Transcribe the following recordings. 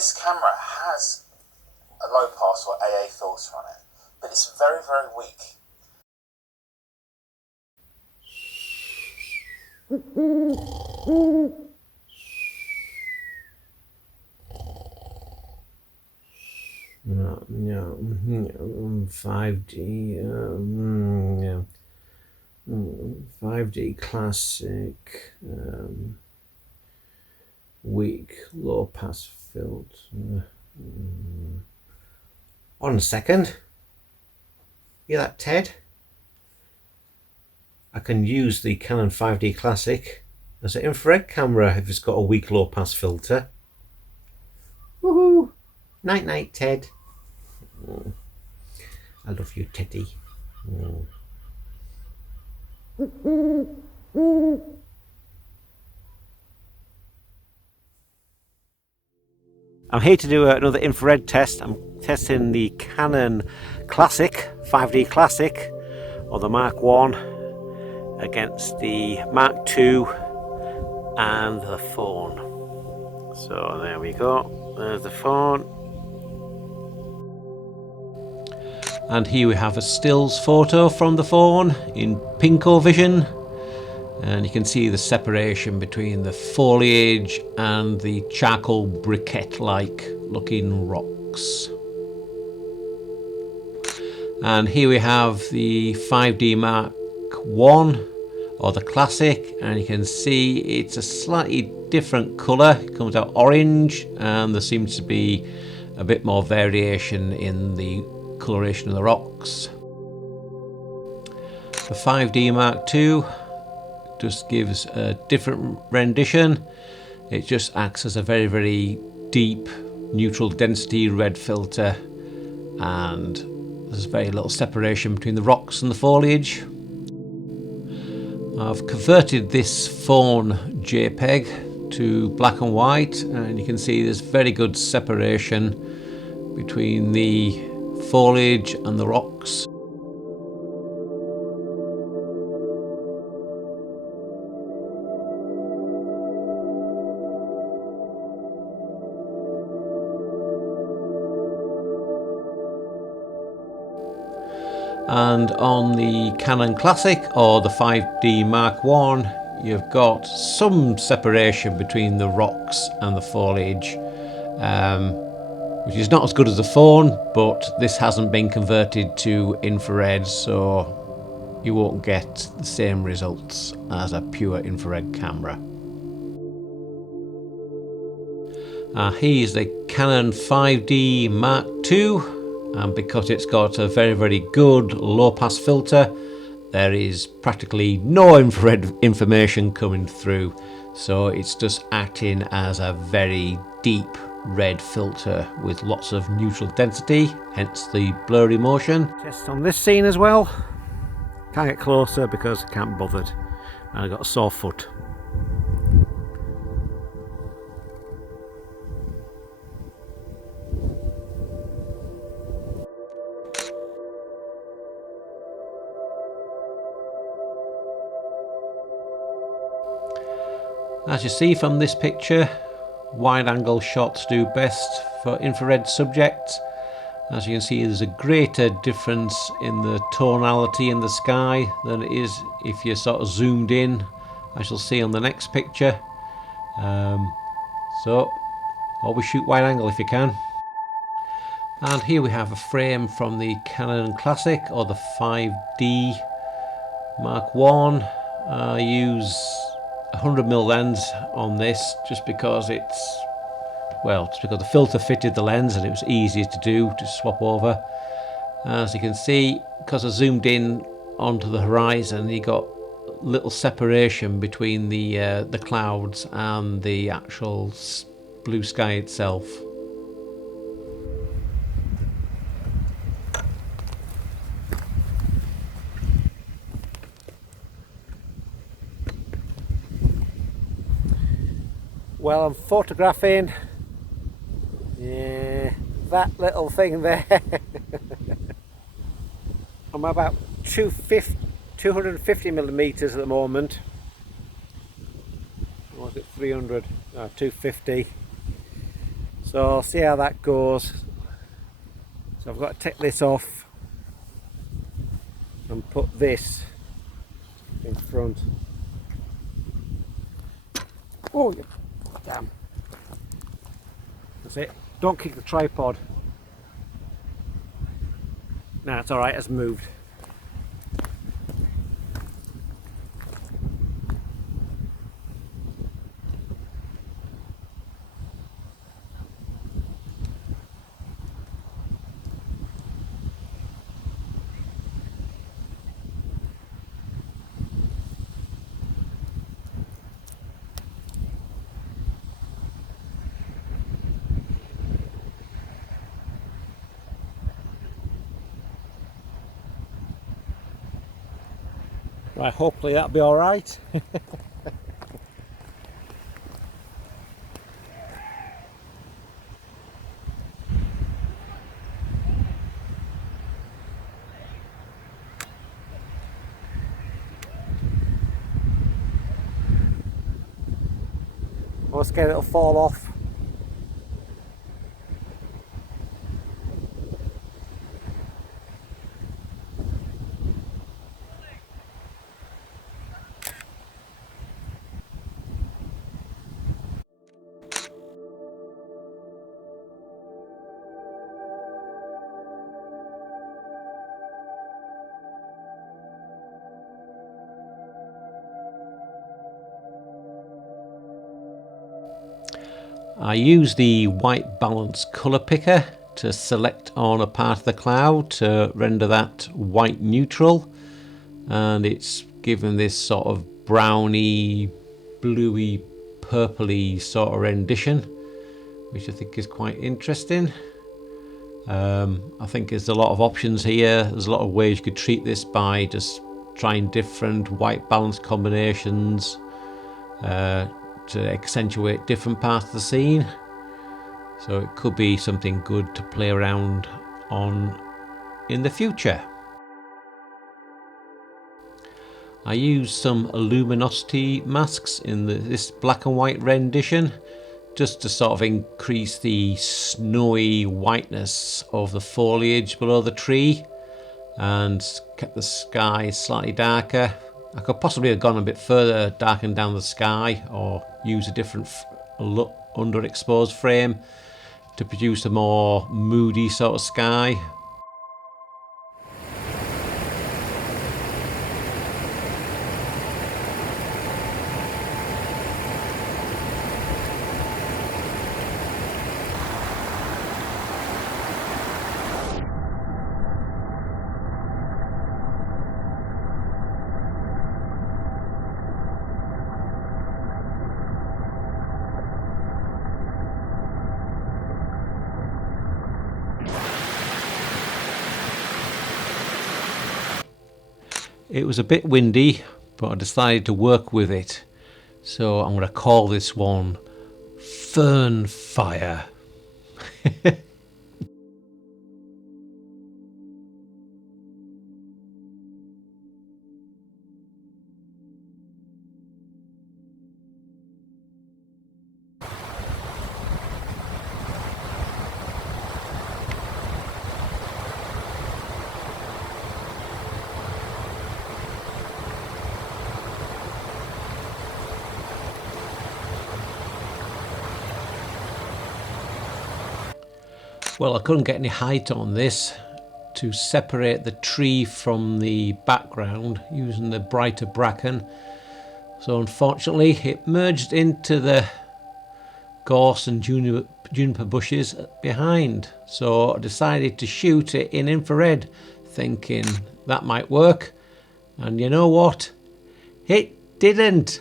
this camera has a low pass or AA filter on it, but it's very, very weak. No, 5D, 5D classic, weak low pass filter. On a second, hear that, Ted? I can use the Canon 5D Classic as an infrared camera if it's got a weak low pass filter. Woohoo! Night night, Ted. I love you, Teddy. I'm here to do another infrared test. I'm testing the Canon Classic, 5D Classic, or the Mark 1 against the Mark 2 and the phone. So there we go, there's the phone. And here we have a stills photo from the phone in Pinko Vision. And you can see the separation between the foliage and the charcoal briquette-like looking rocks. And here we have the 5D Mark 1 or the Classic, and you can see it's a slightly different colour. It comes out orange, and there seems to be a bit more variation in the coloration of the rocks. The 5D Mark 2 just gives a different rendition. It just acts as a very, very deep neutral density red filter, and there's very little separation between the rocks and the foliage. I've converted this phone JPEG to black and white, and you can see there's very good separation between the foliage and the rocks. And on the Canon Classic or the 5D Mark 1, you've got some separation between the rocks and the foliage, which is not as good as the phone, but this hasn't been converted to infrared, so you won't get the same results as a pure infrared camera. Here's the Canon 5D Mark 2. And because it's got a very, very good low pass filter, there is practically no infrared information coming through, so it's just acting as a very deep red filter with lots of neutral density, hence the blurry motion. Test on this scene as well. Can't get closer because I can't be bothered, and I got a sore foot. As you see from this picture, wide angle shots do best for infrared subjects. As you can see, there's a greater difference in the tonality in the sky than it is if you're sort of zoomed in, as you'll see on the next picture. So always shoot wide angle if you can. And here we have a frame from the Canon Classic or the 5D Mark 1. I use 100mm lens on this just because the filter fitted the lens and it was easier to do, to swap over. As you can see, because I zoomed in onto the horizon, you got little separation between the clouds and the actual blue sky itself. Well, I'm photographing that little thing there. I'm about 250mm at the moment. Or was it 300? No, 250. So I'll see how that goes. So I've got to take this off and put this in front. Oh, you damn. That's it. Don't kick the tripod. No, it's alright, it's moved. Right, hopefully that'll be alright. I'm scared it'll fall off. I use the white balance colour picker to select on a part of the cloud to render that white neutral, and it's given this sort of browny, bluey, purpley sort of rendition, which I think is quite interesting. I think there's a lot of options here. There's a lot of ways you could treat this by just trying different white balance combinations to accentuate different parts of the scene. So it could be something good to play around on in the future. I use some luminosity masks in this black and white rendition just to sort of increase the snowy whiteness of the foliage below the tree and kept the sky slightly darker. I could possibly have gone a bit further, darken down the sky, or use a different underexposed frame to produce a more moody sort of sky. It was a bit windy, but I decided to work with it. So I'm going to call this one Fern Fire. Well, I couldn't get any height on this to separate the tree from the background using the brighter bracken. So unfortunately it merged into the gorse and juniper bushes behind. So I decided to shoot it in infrared, thinking that might work. And you know what? It didn't.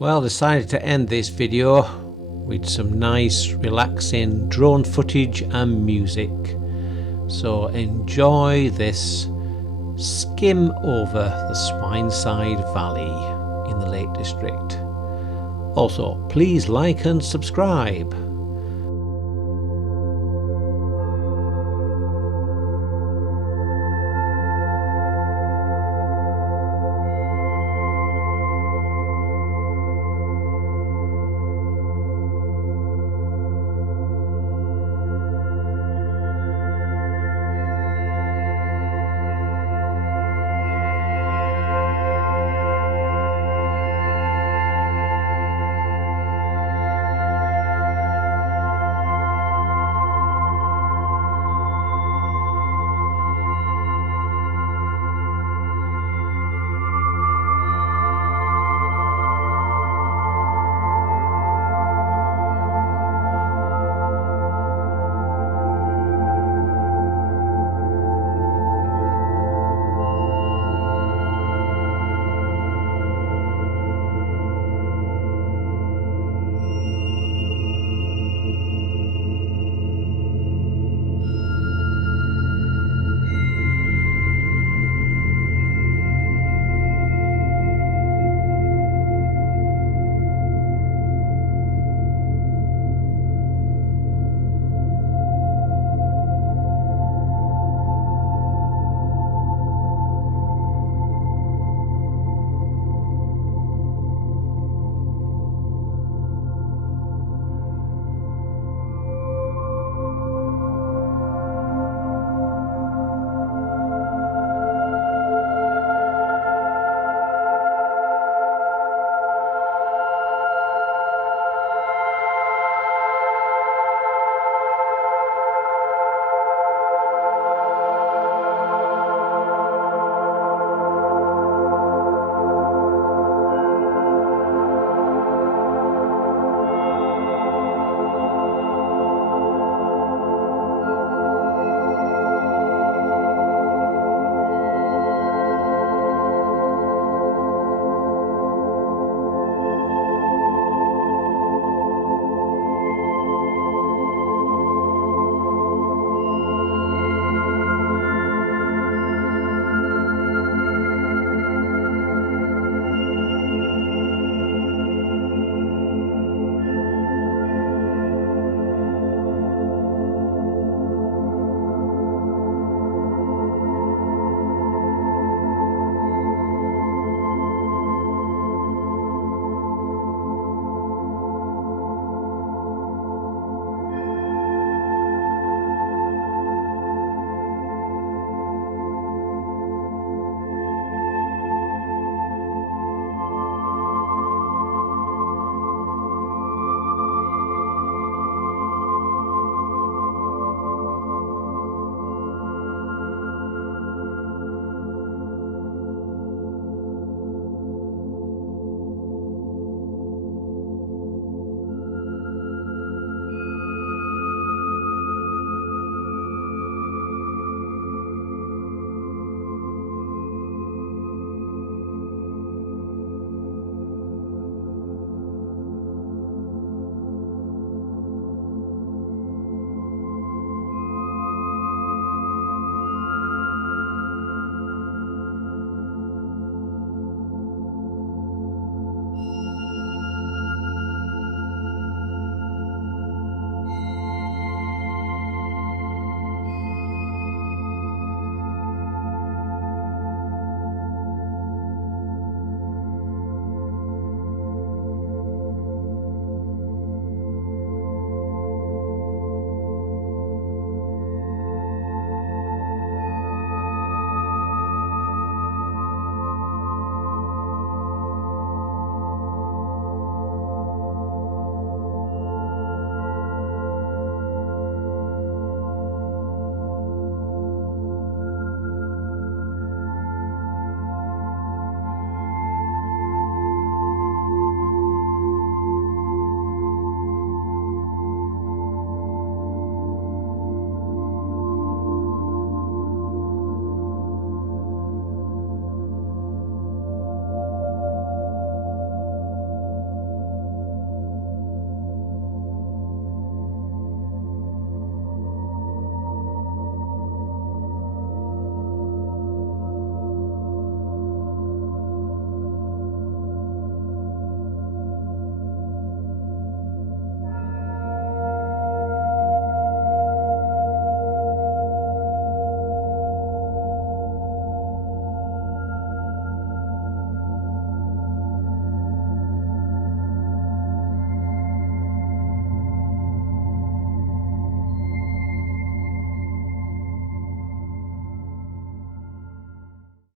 Well, I decided to end this video with some nice relaxing drone footage and music. So enjoy this skim over the Swineside Valley in the Lake District. Also, please like and subscribe.